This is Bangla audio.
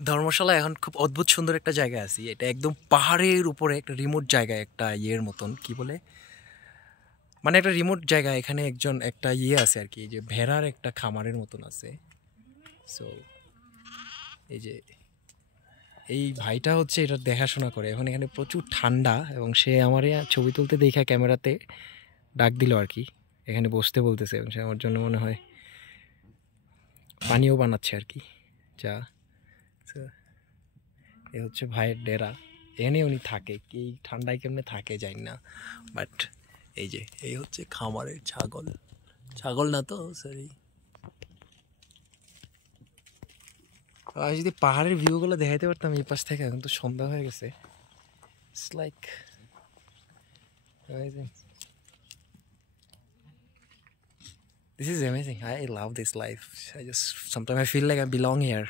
ধর্মশালা এখন খুব অদ্ভুত সুন্দর একটা জায়গায় আছি। এটা একদম পাহাড়ের উপরে একটা রিমোট জায়গায়, একটা ইয়ের মতন, কি বলে, মানে একটা রিমোট জায়গা। এখানে একজন একটা ইয়ে আছে আর কি, যে ভেড়ার একটা খামারের মতন আছে। সো এই যে এই ভাইটা হচ্ছে এটা দেখাশোনা করে। এখন এখানে প্রচুর ঠান্ডা, এবং সে আমার ছবি তুলতে দেখা ক্যামেরাতে ডাক দিল আর কি, এখানে বসতে বলতেছে, এবং সে আমার জন্য মনে হয় পানিও বানাচ্ছে আর কি, যা। So, এ হচ্ছে ভাইয়ের ডেরা। এখানে উনি থাকে, এই ঠান্ডায় কেমনে থাকে জানি না, বাট এই যে এই হচ্ছে খামারের ছাগল। ছাগল না তো, সরি। যদি পাহাড়ের ভিউগুলো দেখাইতে পারতাম এই পাশ থেকে। এখন তো সন্ধ্যা হয়ে গেছে। It's like amazing, this is amazing, I love this life. I just sometimes I feel like I belong here.